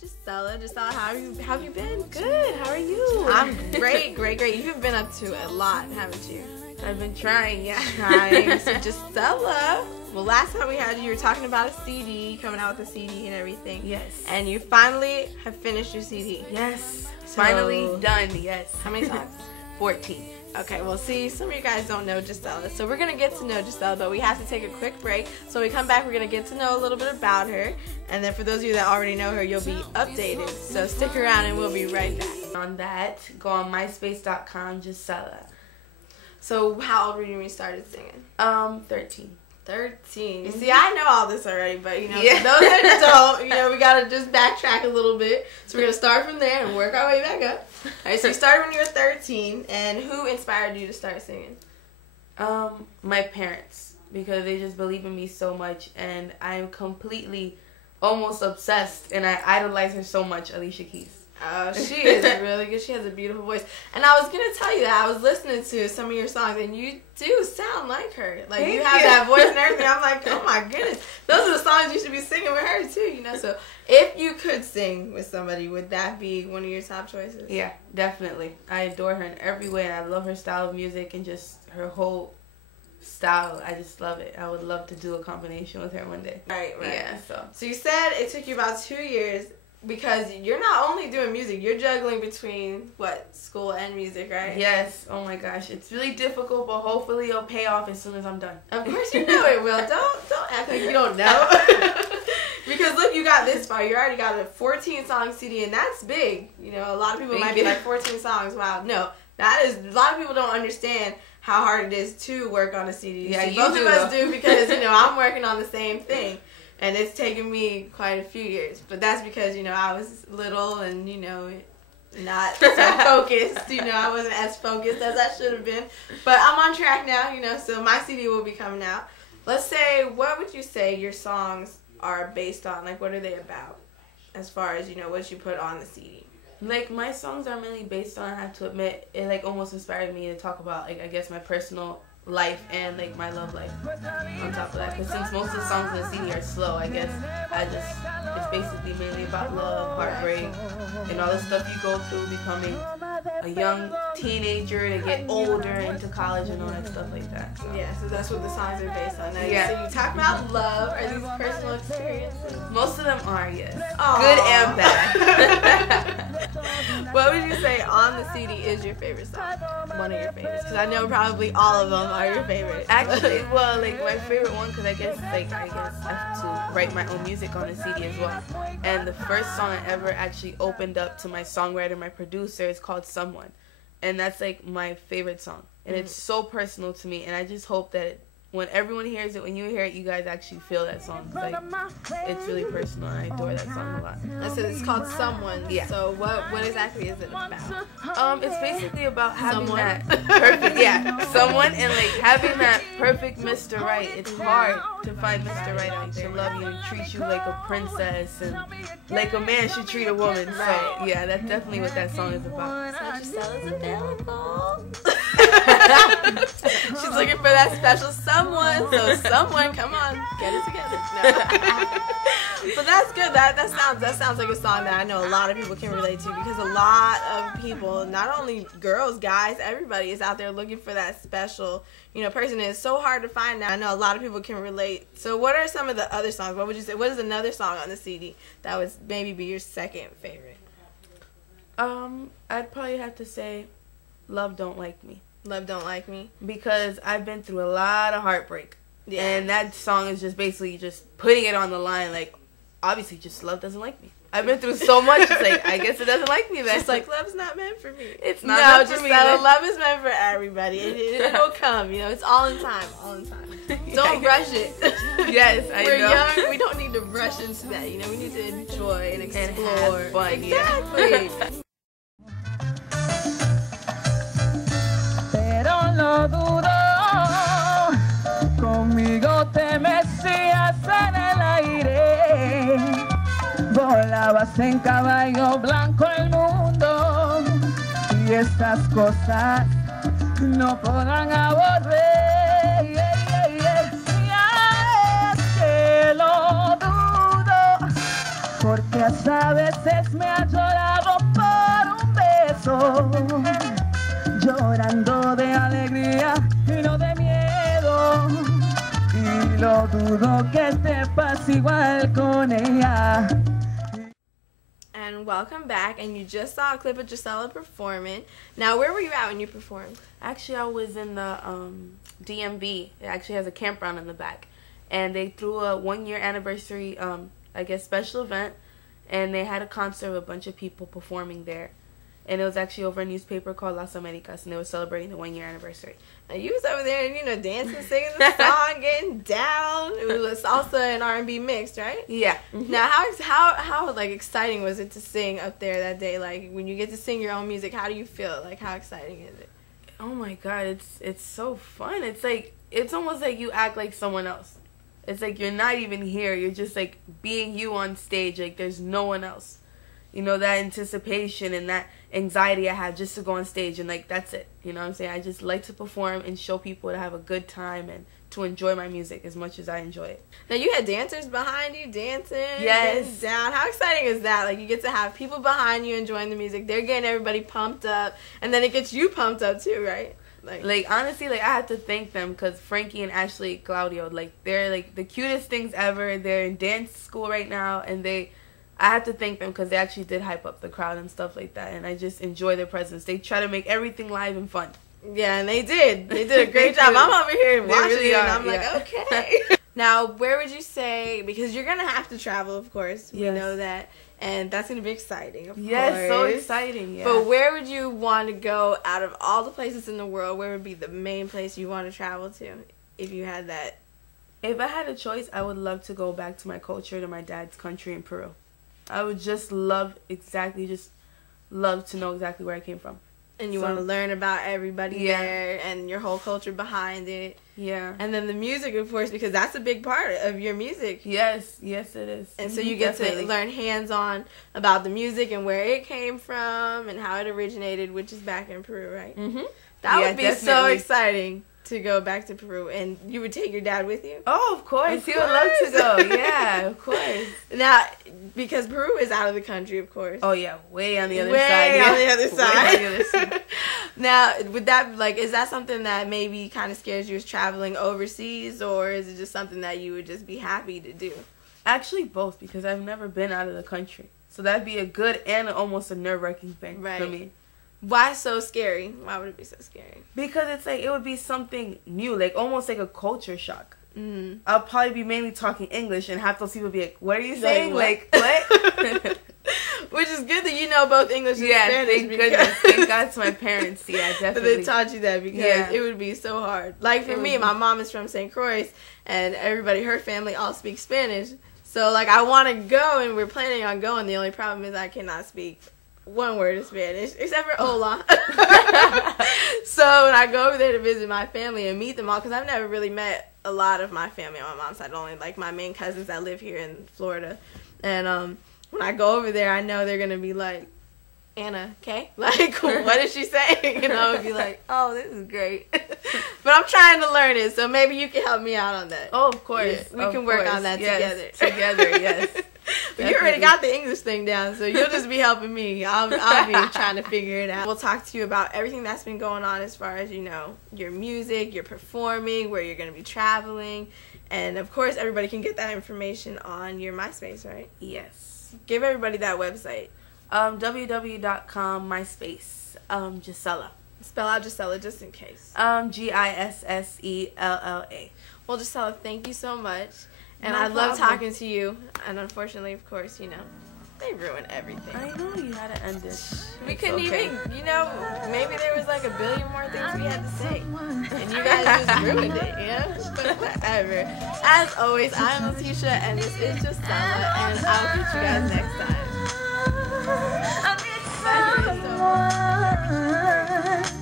Gissella. Gissella, how have you been? Good. How are you? I'm great. You've been up to a lot, haven't you? I've been trying, yeah. So Gissella, well, last time we had you were talking about a CD, coming out with a CD and everything. Yes. And you finally have finished your CD. Yes. So, finally done, yes. How many songs? 14. Okay, well, see, some of you guys don't know Gissella, so we're going to get to know Gissella, but we have to take a quick break. So when we come back, we're going to get to know a little bit about her, and then for those of you that already know her, you'll be updated. So stick around, and we'll be right back. On that, go on myspace.com, Gissella. So how old were you when you started singing? 13. 13. You see, I know all this already, but, you know, for those that don't, you know, we got to just backtrack a little bit. So we're going to start from there and work our way back up. All right, so you started when you were 13, and who inspired you to start singing? My parents, because they just believe in me so much, and I'm completely almost obsessed, and I idolize her so much, Alicia Keys. Oh, she is really good. She has a beautiful voice. And I was going to tell you that. I was listening to some of your songs, and you do sound like her. Like, you have that voice and everything. I'm like, oh, my goodness. Those are the songs you should be singing with her, too, you know. So, if you could sing with somebody, would that be one of your top choices? Yeah, definitely. I adore her in every way, and I love her style of music and just her whole style. I just love it. I would love to do a combination with her one day. Right. Yeah, So, you said it took you about 2 years. Because you're not only doing music, you're juggling between, school and music, right? Yes. Oh my gosh. It's really difficult, but hopefully it'll pay off as soon as I'm done. Of course you know it will. Don't act like you don't know. Because look, you got this far. You already got a 14-song CD, and that's big. You know, a lot of people might be like, 14 songs, wow. No, that is, a lot of people don't understand how hard it is to work on a CD. Yeah, so both of us do because, you know, I'm working on the same thing. And it's taken me quite a few years. But that's because, you know, I was little and, you know, not so focused. You know, I wasn't as focused as I should have been. But I'm on track now, you know, so my CD will be coming out. Let's say, what would you say your songs are based on? Like, what are they about? As far as, you know, what you put on the CD. Like, my songs are mainly based on, I have to admit, it, like, almost inspired me to talk about, like, I guess my personal life and like my love life on top of that, because since most of the songs in the CD are slow, I guess it's basically mainly about love, heartbreak, and all the stuff you go through becoming a young teenager to get older into college and all that stuff like that. So. Yeah, so that's what the songs are based on. Now, yeah. So you talk about love. Are these personal experiences? Most of them are, yes. Aww. Good and bad. What would you say on the CD is your favorite song? One of your favorites? Because I know probably all of them are your favorite. Actually, well, like my favorite one, because I guess I have to write my own music on the CD as well. And the first song I ever actually opened up to my songwriter, my producer, is called Someone. And that's like my favorite song. And it's so personal to me. And I just hope that when everyone hears it, when you hear it, you guys actually feel that song. Like, it's really personal, and I adore that song a lot. I said it's called Someone. Yeah. So what exactly is it about? It's basically about having that perfect, someone, and like having that perfect Mr. Right. It's hard to find Mr. Right out there, love you and treat you like a princess and like a man should treat a woman. So yeah, that's definitely what that song is about. So Gisella's available. She's looking for that special someone. So someone, come on, get it together. No. But that's good. That sounds like a song that I know a lot of people can relate to, because a lot of people, not only girls, guys, everybody is out there looking for that special, you know, person. And it's so hard to find now. I know a lot of people can relate. So what are some of the other songs? What would you say? What is another song on the CD that would maybe be your second favorite? I'd probably have to say Love Don't Like Me. Love Don't Like Me? Because I've been through a lot of heartbreak. Yeah. And that song is just basically just putting it on the line, like, obviously just love doesn't like me. I've been through so much, it's like, I guess it doesn't like me then. It's like, love's not meant for me. It's not meant for me. No, love is meant for everybody. It'll come, you know, it's all in time, Don't rush it. Yes, I know. We're young, we don't need to rush into that, you know, we need to enjoy and explore. And have fun, exactly. Pero no dudo, conmigo te mecías en el aire, volabas en caballo blanco el mundo, y estas cosas no podrán aborrer. Ya es que lo dudo, porque hasta a veces me ha llorado por un beso, llorando de alegría y no de miedo, y lo dudo que te pase igual con ella. And welcome back, and you just saw a clip of Gissella performing. Now, where were you at when you performed? Actually, I was in the DMV. It actually has a campground in the back. And they threw a 1-year anniversary, I guess, special event. And they had a concert with a bunch of people performing there. And it was actually over a newspaper called Las Americas, and they were celebrating the 1-year anniversary. And you was over there, you know, dancing, singing the song, getting down. It was salsa and R&B mixed, right? Yeah. Now, how like exciting was it to sing up there that day? Like, when you get to sing your own music, how do you feel? Like, how exciting is it? Oh my God, it's so fun. It's almost like you act like someone else. It's like you're not even here. You're just like being you on stage. Like, there's no one else. You know, that anticipation and that anxiety I have just to go on stage, and like that's it. You know what I'm saying? I just like to perform and show people to have a good time and to enjoy my music as much as I enjoy it. Now, you had dancers behind you dancing, yes, getting down. How exciting is that? Like, you get to have people behind you enjoying the music. They're getting everybody pumped up, and then it gets you pumped up too, right? Like honestly, like, I have to thank them, because Frankie and Ashley Claudio, like, they're like the cutest things ever. They're in dance school right now, and I have to thank them because they actually did hype up the crowd and stuff like that, and I just enjoy their presence. They try to make everything live and fun. Yeah, and they did. They did a great job. I'm over here watching it, and I'm like, okay. Now, where would you say, because you're going to have to travel, of course. We know that. And that's going to be exciting, of course. Yes, so exciting, yeah. But where would you want to go out of all the places in the world? Where would be the main place you want to travel to if you had that? If I had a choice, I would love to go back to my culture, to my dad's country in Peru. I would just love to know exactly where I came from. And you want to learn about everybody there and your whole culture behind it. Yeah. And then the music, of course, because that's a big part of your music. Yes, yes it is. And so you get to learn hands-on about the music and where it came from and how it originated, which is back in Peru, right? Mm-hmm. That would be so exciting to go back to Peru. And you would take your dad with you? Oh, of course. He would love to go. Yeah, of course. Now, because Peru is out of the country, of course. Oh, yeah. Way on the other side. Way on the other side. Way on the other side. Now, would that, like, is that something that maybe kind of scares you, is traveling overseas, or is it just something that you would just be happy to do? Actually, both, because I've never been out of the country. So that'd be a good and almost a nerve-wracking thing for me. Why so scary? Why would it be so scary? Because it's like, it would be something new, like almost like a culture shock. Mm-hmm. I'll probably be mainly talking English, and half those people be like, what are you saying? Like, what? Which is good that you know both English and Spanish. Thank goodness. Thank God to my parents. Yeah, definitely. They taught you that, because it would be so hard. Like, for me, my mom is from St. Croix, and everybody, her family, all speaks Spanish. So, like, I want to go, and we're planning on going. The only problem is I cannot speak one word of Spanish, except for hola. So when I go over there to visit my family and meet them all, because I've never really met a lot of my family on my mom's side, only like my main cousins that live here in Florida. And when I go over there, I know they're going to be like, Anna, okay? Like, what is she saying? And I would be like, oh, this is great. But I'm trying to learn it, so maybe you can help me out on that. Oh, of course. Yeah, we can work on that together. Together, yes. But you already got the English thing down, so you'll just be helping me. I'll be trying to figure it out. We'll talk to you about everything that's been going on as far as, you know, your music, your performing, where you're going to be traveling. And, of course, everybody can get that information on your MySpace, right? Yes. Give everybody that website. www.com, MySpace, Gissella. Spell out Gissella just in case. Gissella. Well, Gissella, thank you so much. And No I love problem. talking to you. And unfortunately, of course, you know, they ruin everything. I know, you had to end it. We couldn't even, you know, maybe there was like a billion more things we had to say. And you guys just ruined it, you know? But whatever. As always, I'm Letitia, and this is Gissella, and I'll catch you guys next time. I need someone